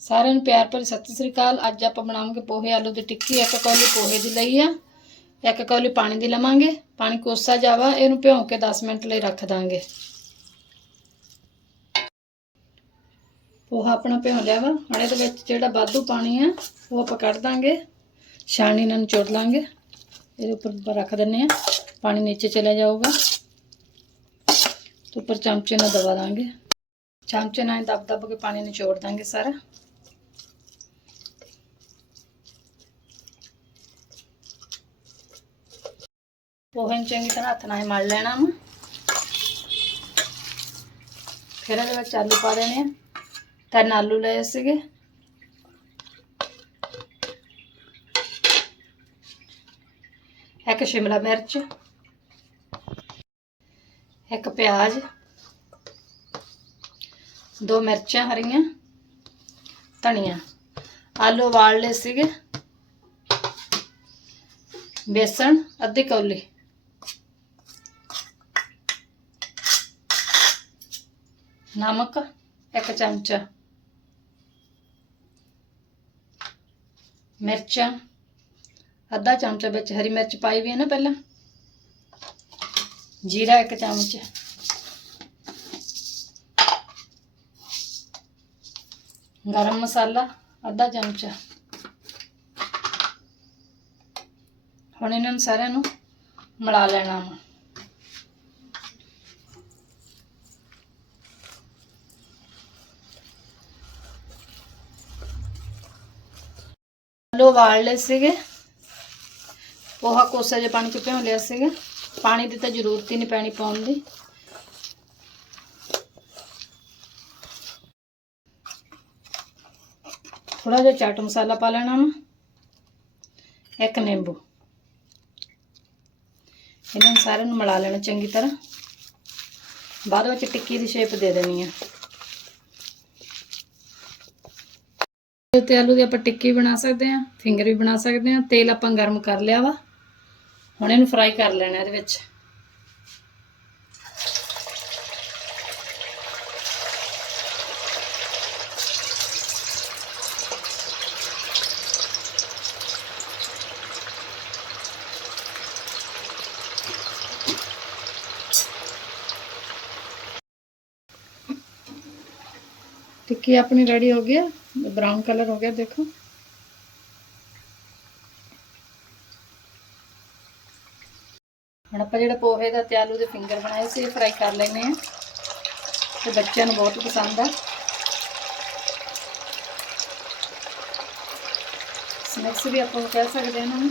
ਸਾਰਿਆਂ ਨੂੰ ਪਿਆਰ ਭਰੀ ਸਤਿ ਸ੍ਰੀ ਅਕਾਲ। ਅੱਜ ਆਪਾਂ ਬਣਾਵਾਂਗੇ ਪੋਹੇ ਆਲੂ ਦੀ ਟਿੱਕੀ। ਇੱਕ ਕੌਲੀ ਪੋਹੇ ਦੀ ਲਈ ਆ। ਇੱਕ ਕੌਲੀ ਪਾਣੀ ਦੀ ਲਵਾਂਗੇ। ਪਾਣੀ ਕੋਸਾ ਜਾਵਾ। ਇਹਨੂੰ ਭਿਉਂ ਕੇ 10 ਮਿੰਟ ਲਈ ਰੱਖ ਦਾਂਗੇ। ਪੋਹਾ ਆਪਣਾ ਭਿਉਂ ਲਿਆ ਵਾ। ਹੁਣ ਇਹਦੇ ਵਿੱਚ ਜਿਹੜਾ ਵਾਧੂ ਪਾਣੀ ਆ, ਉਹ ਆਪਾਂ ਕੱਢ ਦਾਂਗੇ। ਛਾਣੀ ਨਾਲ ਨਿਚੋੜ ਲਾਂਗੇ। ਇਹਦੇ ਉੱਪਰ ਰੱਖ ਦਿੰਨੇ ਆ। ਪਾਣੀ ਨੀਚੇ ਚਲਾ ਜਾਊਗਾ। ਤੇ ਉੱਪਰ ਚਮਚੇ ਨਾਲ ਦਬਾ ਦਾਂਗੇ। ਚਮਚੇ ਨਾਲ ਦਬ ਦਬ ਕੇ ਪਾਣੀ ਨਿਚੋੜ ਦਾਂਗੇ ਸਾਰਾ। ਪੋਹੇ ਨੂੰ ਚੰਗੀ ਤਰ੍ਹਾਂ ਹੱਥ ਨਾਲ ਮਲ ਲੈਣਾ ਵਾ। ਫਿਰ ਇਹਦੇ ਵਿੱਚ ਆਲੂ ਪਾ ਦੇਣੇ ਆ। ਤਿੰਨ ਆਲੂ ਲਏ ਸੀਗੇ। ਇੱਕ ਸ਼ਿਮਲਾ ਮਿਰਚ, ਇੱਕ ਪਿਆਜ਼, ਦੋ ਮਿਰਚਾਂ ਹਰੀਆਂ, ਧਨੀਆ। ਆਲੂ ਉਬਾਲ ਲਏ ਸੀਗੇ। ਬੇਸਣ, ਅੱਧੀ ਕੌਲੀ। ਨਮਕ, ਇੱਕ ਚਮਚ ਮਿਰਚਾਂ, ਅੱਧਾ ਚਮਚਾ ਵਿੱਚ ਹਰੀ ਮਿਰਚ ਪਾਈ ਵੀ ਹੈ ਨਾ ਪਹਿਲਾਂ। ਜੀਰਾ ਇੱਕ ਚਮਚ। ਗਰਮ ਮਸਾਲਾ, ਅੱਧਾ ਚਮਚਾ। ਹੁਣ ਇਹਨਾਂ ਨੂੰ ਸਾਰਿਆਂ ਨੂੰ ਮਿਲਾ ਲੈਣਾ ਵਾ। ਆਲੂ ਉਬਾਲ ਲਏ ਸੀਗੇ। ਪੋਹਾ ਕੋਸਾ ਜਿਹਾ ਪਾਣੀ ਚ ਭਿਉਂ ਲਿਆ ਸੀਗਾ। ਪਾਣੀ ਦੀ ਤਾਂ ਜ਼ਰੂਰਤ ਹੀ ਨਹੀਂ ਪੈਣੀ ਪਾਉਣ ਦੀ। ਥੋੜਾ ਜਿਹਾ ਚਾਟ ਮਸਾਲਾ ਪਾ ਲੈਣਾ ਵਾ। ਇੱਕ ਨਿੰਬੂ। ਇਹਨਾਂ ਨੂੰ ਸਾਰਿਆਂ ਨੂੰ ਮਿਲਾ ਲੈਣਾ ਚੰਗੀ ਤਰ੍ਹਾਂ। ਬਾਅਦ ਵਿੱਚ ਟਿੱਕੀ ਦੀ ਸ਼ੇਪ ਦੇ ਦੇਣੀ ਆ। ਉੱਤੇ ਆਲੂ ਦੀ ਆਪਾਂ ਟਿੱਕੀ ਬਣਾ ਸਕਦੇ ਆ ਫਿੰਗਰ ਵੀ ਬਣਾ ਸਕਦੇ ਆ ਤੇਲ ਆਪਾਂ ਗਰਮ ਕਰ ਲਿਆ ਵਾ। ਹੁਣ ਇਹਨੂੰ ਫਰਾਈ ਕਰ ਲੈਣਾ ਇਹਦੇ ਵਿੱਚ। ਟਿੱਕੀ ਆਪਣੀ ਰੈਡੀ ਹੋ ਗਿਆ ਬ੍ਰਾਊਨ ਕਲਰ ਹੋ ਗਿਆ, ਦੇਖੋ। ਹੁਣ ਆਪਾਂ ਜਿਹੜਾ ਪੋਹੇ ਦਾ ਤੇ ਆਲੂ ਦੇ ਫਿੰਗਰ ਬਣਾਏ ਸੀ, ਇਹ ਫਰਾਈ ਕਰ ਲੈਨੇ ਆ ਤੇ ਬੱਚਿਆਂ ਨੂੰ ਬਹੁਤ ਪਸੰਦ ਆ। ਸਨੈਕਸ ਵੀ ਆਪਾਂ ਕਹਿ ਸਕਦੇ ਹਾਂ ਇਹਨਾਂ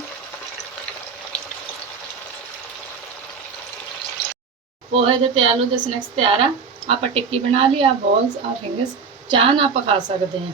ਪੋਹੇ ਦੇ ਤੇ ਆਲੂ ਦੇ ਸਨੈਕਸ ਤਿਆਰ ਆ। ਆਪਾਂ ਟਿੱਕੀ ਬਣਾ ਲਈ ਆ ਬੋਲਸ ਆ ਫਿੰਗਰਸ ਚਾਹ ਨਾਲ ਆਪਾਂ ਖਾ ਸਕਦੇ ਹਾਂ।